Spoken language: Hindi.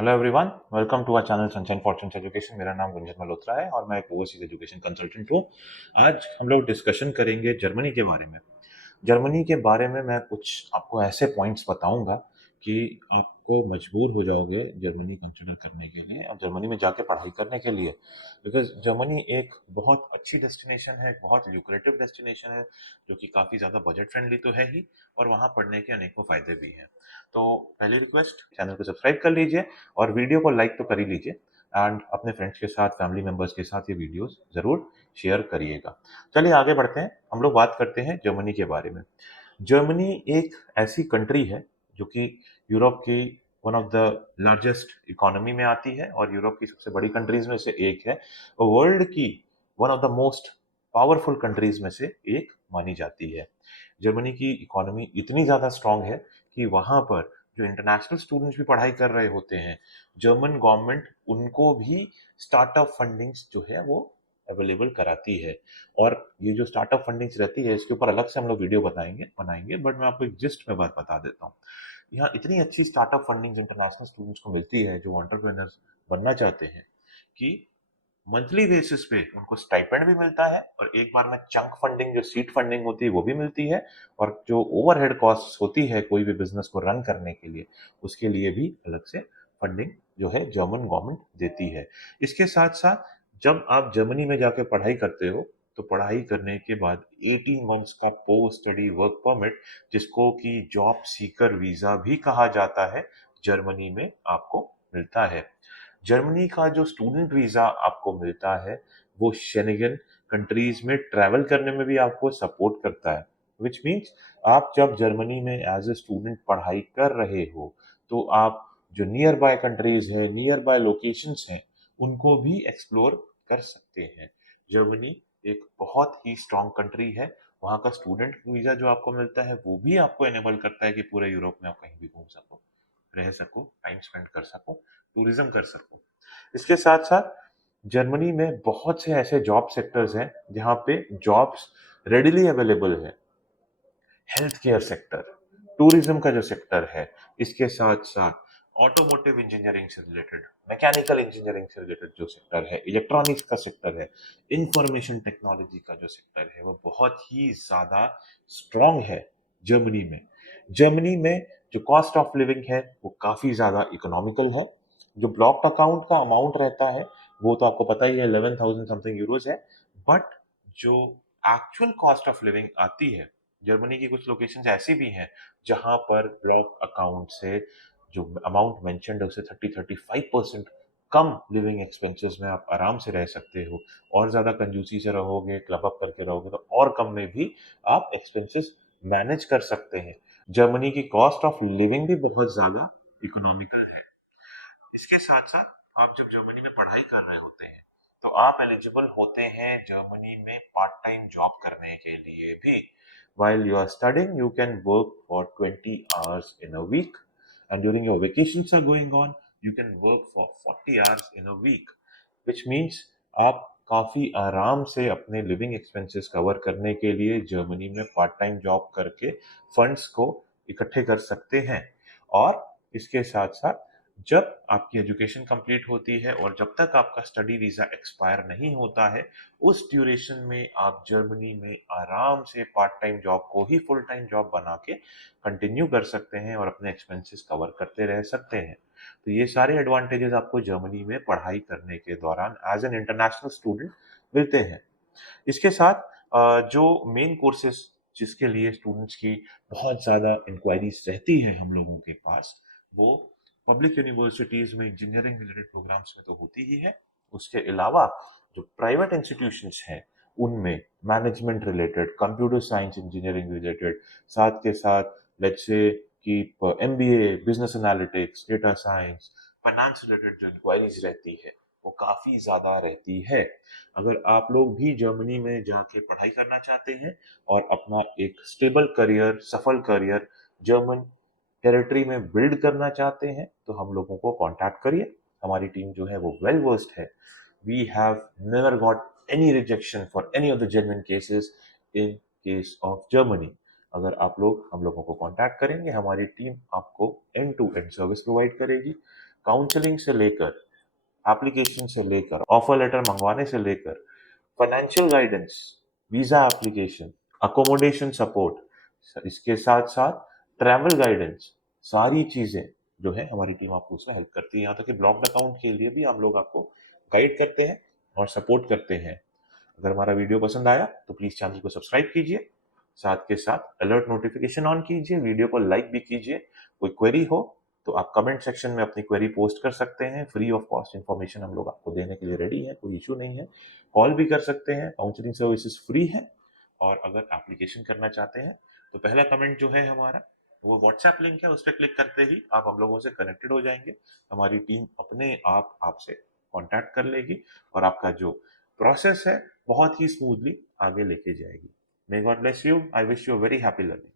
Hello everyone, welcome to our channel sunshine fortunes education. मेरा नाम गुंजन मल्होत्रा है और मैं एक ओवरसीज एजुकेशन कंसल्टेंट हूँ। आज हम लोग डिस्कशन करेंगे जर्मनी के बारे में। जर्मनी के बारे में मैं कुछ आपको ऐसे पॉइंट्स बताऊंगा कि आपको मजबूर हो जाओगे जर्मनी कंसिडर करने के लिए और जर्मनी में जाके पढ़ाई करने के लिए। बिकॉज जर्मनी एक बहुत अच्छी डेस्टिनेशन है, बहुत ल्यूक्रेटिव डेस्टिनेशन है, जो कि काफ़ी ज़्यादा बजट फ्रेंडली तो है ही, और वहाँ पढ़ने के अनेकों फ़ायदे भी हैं। तो पहली रिक्वेस्ट, चैनल को सब्सक्राइब कर लीजिए और वीडियो को लाइक तो कर ही लीजिए, एंड अपने फ्रेंड्स के साथ, फैमिली मेम्बर्स के साथ ये वीडियोस ज़रूर शेयर करिएगा। चलिए आगे बढ़ते हैं, हम लोग बात करते हैं जर्मनी के बारे में। जर्मनी एक ऐसी कंट्री है जो कि यूरोप की one of the largest economy में आती है और यूरोप की सबसे बड़ी कंट्रीज में से एक है। वर्ल्ड की one of the most powerful countries में से एक मानी जाती है। जर्मनी की इकोनॉमी इतनी ज़्यादा स्ट्रांग है कि वहाँ पर जो इंटरनेशनल स्टूडेंट्स भी पढ़ाई कर रहे होते हैं, जर्मन गवर्नमेंट उनको भी स्टार्टअप फंडिंग्स जो है वो अवेलेबल कराती है। और ये जो स्टार्टअप फंडिंग्स रहती है, इसके ऊपर अलग से हम लोग वीडियो बनाएंगे, बट मैं आपको एक जिस्ट में बात बता देता हूँ। यहाँ इतनी अच्छी स्टार्टअप फंडिंग्स इंटरनेशनल स्टूडेंट्स को मिलती है जो एंटरप्रेन्योर्स बनना चाहते हैं, कि मंथली बेसिस पे उनको स्टाइपेंड भी मिलता है और एक बार में चंक फंडिंग, जो सीड फंडिंग होती है, वो भी मिलती है। और जो ओवरहेड कॉस्ट होती है कोई भी बिजनेस को रन करने के लिए, उसके लिए भी अलग से फंडिंग जो है जर्मन गवर्नमेंट देती है। इसके साथ साथ जब आप जर्मनी में जाकर पढ़ाई करते हो, तो पढ़ाई करने के बाद 18 मंथ्स का पोस्ट स्टडी वर्क परमिट, जिसको कि जॉब सीकर वीजा भी कहा जाता है, जर्मनी में आपको मिलता है। जर्मनी का जो स्टूडेंट वीजा आपको मिलता है, वो शेंगन कंट्रीज में ट्रैवल करने में भी आपको सपोर्ट करता है। विच मीन्स आप जब जर्मनी में एज ए स्टूडेंट पढ़ाई कर रहे हो, तो आप जो नियर बाय कंट्रीज है, नियर बाय लोकेशंस हैं, उनको भी एक्सप्लोर कर सकते हैं। जर्मनी एक बहुत ही स्ट्रांग कंट्री है। वहाँ का स्टूडेंट वीजा जो आपको मिलता है, वो भी आपको एनेबल करता है कि पूरे यूरोप में आप कहीं भी घूम सको, रह सको, टाइम स्पेंड कर सको, टूरिज्म कर सको। इसके साथ साथ जर्मनी में बहुत से ऐसे जॉब सेक्टर्स हैं जहाँ पे जॉब्स रेडिली अवेलेबल है। हेल्थ केयर सेक्टर, टूरिज्म का जो सेक्टर है, इसके साथ साथ ऑटोमोटिव इंजीनियरिंग से रिलेटेड, मैकेनिकल इंजीनियरिंग से रिलेटेड जो सेक्टर है, इलेक्ट्रॉनिक्स का सेक्टर है, इंफॉर्मेशन टेक्नोलॉजी का जो सेक्टर है, वो बहुत ही ज्यादा स्ट्रांग है जर्मनी में। जर्मनी में जो कॉस्ट ऑफ लिविंग है वो काफी ज्यादा इकोनॉमिकल है। जो ब्लॉक अकाउंट का अमाउंट रहता है, वो तो आपको पता ही है, 11,000 समथिंग यूरोज है। बट जो एक्चुअल कॉस्ट ऑफ लिविंग आती है, जर्मनी की कुछ लोकेशंस ऐसी भी हैं जहां पर ब्लॉक अकाउंट से जो अमाउंट मेंशन्ड है, उससे 30-35% कम लिविंग एक्सपेंसेस में आप आराम से रह सकते हो। और ज्यादा कंजूसी से रहोगे, क्लब अप करके रहोगे, तो और कम में भी आप एक्सपेंसेस मैनेज कर सकते हैं। जर्मनी की कॉस्ट ऑफ लिविंग भी बहुत ज्यादा इकोनॉमिकल है। इसके साथ साथ आप जब जर्मनी में पढ़ाई कर रहे होते हैं, तो आप एलिजिबल होते हैं जर्मनी में पार्ट टाइम जॉब करने के लिए भी। while you are studying, you can work for 20 hours in a week, and during your vacations are going on, you can work for 40 hours in a week, which means आप काफी आराम से अपने लिविंग एक्सपेंसेस कवर करने के लिए जर्मनी में पार्ट टाइम जॉब करके फंड्स को इकट्ठे कर सकते हैं। और इसके साथ साथ जब आपकी एजुकेशन कंप्लीट होती है और जब तक आपका स्टडी वीजा एक्सपायर नहीं होता है, उस ड्यूरेशन में आप जर्मनी में आराम से पार्ट टाइम जॉब को ही फुल टाइम जॉब बना के कंटिन्यू कर सकते हैं और अपने एक्सपेंसेस कवर करते रह सकते हैं। तो ये सारे एडवांटेजेस आपको जर्मनी में पढ़ाई करने के दौरान एज एन इंटरनेशनल स्टूडेंट मिलते हैं। इसके साथ जो मेन कोर्सेज जिसके लिए स्टूडेंट्स की बहुत ज़्यादा इंक्वायरीज रहती है हम लोगों के पास, वो पब्लिक यूनिवर्सिटीज़ में इंजीनियरिंग रिलेटेड प्रोग्राम्स में तो होती ही है। उसके अलावा जो प्राइवेट इंस्टीट्यूशंस हैं, उनमें management related, computer science engineering related, साथ के साथ लेट्स से कि MBA, business analytics, data science, finance related जो इंक्वायरीज रहती है, वो काफ़ी ज़्यादा रहती है। अगर आप लोग भी जर्मनी में जाके पढ़ाई करना चाहते हैं और अपना एक स्टेबल करियर, सफल करियर जर्मन टेरिटरी में बिल्ड करना चाहते हैं, तो हम लोगों को कांटेक्ट करिए। हमारी टीम जो है वो वेल वर्स्ड है। We have never got any rejection for any of the genuine cases in case of Germany. अगर आप लोग हम लोगों को कांटेक्ट करेंगे, हमारी टीम आपको end to end service provide करेगी। काउंसलिंग से लेकर, एप्लीकेशन से लेकर, ऑफर लेटर मंगवाने से लेकर, financial guidance, visa application, accommodation support, इसके साथ साथ ट्रैवल गाइडेंस, सारी चीजें जो है हमारी टीम आपको उसमें हेल्प करती है। यहाँ तक कि ब्लॉक्ड अकाउंट के लिए भी हम लोग आपको गाइड करते हैं और सपोर्ट करते हैं। अगर हमारा वीडियो पसंद आया तो प्लीज चैनल को सब्सक्राइब कीजिए, साथ के साथ अलर्ट नोटिफिकेशन ऑन कीजिए, वीडियो को लाइक भी कीजिए। कोई क्वेरी हो तो आप कमेंट सेक्शन में अपनी क्वेरी पोस्ट कर सकते हैं। फ्री ऑफ कॉस्ट इन्फॉर्मेशन हम लोग आपको देने के लिए रेडी है, कोई इशू नहीं है। कॉल भी कर सकते हैं, काउंसलिंग सर्विसेज फ्री है। और अगर एप्लीकेशन करना चाहते हैं तो पहला कमेंट जो है हमारा वो व्हाट्सएप लिंक है, उस पर क्लिक करते ही आप हम लोगों से कनेक्टेड हो जाएंगे। हमारी टीम अपने आप आपसे कांटेक्ट कर लेगी और आपका जो प्रोसेस है बहुत ही स्मूथली आगे लेके जाएगी। May God bless you. I wish you very happy learning.